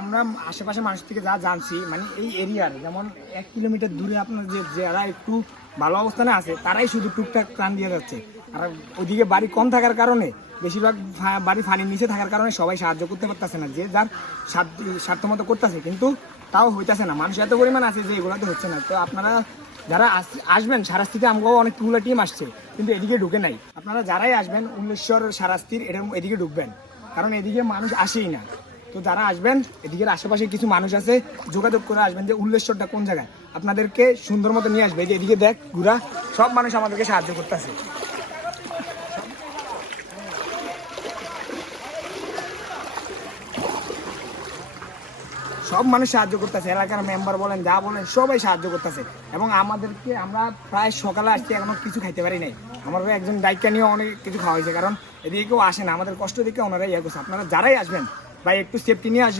আমরা আশেপাশে মানুষ থেকে যা জানছি, মানে এই এরিয়ার যেমন 1 কিলোমিটার দূরে আপনার যারা একটু ভালো অবস্থানে আছে তারাই শুধু টুকটাক প্রাণ দিয়ে যাচ্ছে। আর ওদিকে বাড়ি কম থাকার কারণে, বেশিরভাগ বাড়ি পানির নিচে থাকার কারণে সবাই সাহায্য করতে পারতেছে না, যে যার স্বার্থ মতো করতেছে, কিন্তু তাও হইতেছে না। মানুষ এত পরিমাণ আছে যে এগুলোতে হচ্ছে না। তো আপনারা যারা আসবেন, সারাস্তিতে আমরাও অনেকগুলো টিম আসছে কিন্তু এদিকে ঢুকে নাই। আপনারা যারাই আসবেন উল্লেশ্বর সারাস্তির এদিকে ঢুকবেন, কারণ এদিকে মানুষ আসেই না। তো যারা আসবেন এদিকের আশেপাশে কিছু মানুষ আছে, যোগাযোগ করে আসবেন যে উল্লেশ্বরটা কোন জায়গায়, আপনাদেরকে সুন্দর মতো নিয়ে আসবে। এদিকে দেখ ঘুরা, সব মানুষ আমাদেরকে সাহায্য করতেছে। সব মানুষ সাহায্য করতেছে, এলাকার মেম্বার বলেন যা বলেন সবাই সাহায্য করতেছে। এবং আমাদেরকে, আমরা প্রায় সকালে আসছি এখনো কিছু খাইতে পারি নাই। আমাদের একজন দায়িত্ব নিয়ে অনেক কিছু খাওয়া হয়েছে, কারণ এদিকে কেউ আসে না, আমাদের কষ্ট দেখে ওনারা ইয়ে করছে। আপনারা যারাই আসবেন ভাই একটু সেফটি নিয়ে আসবেন।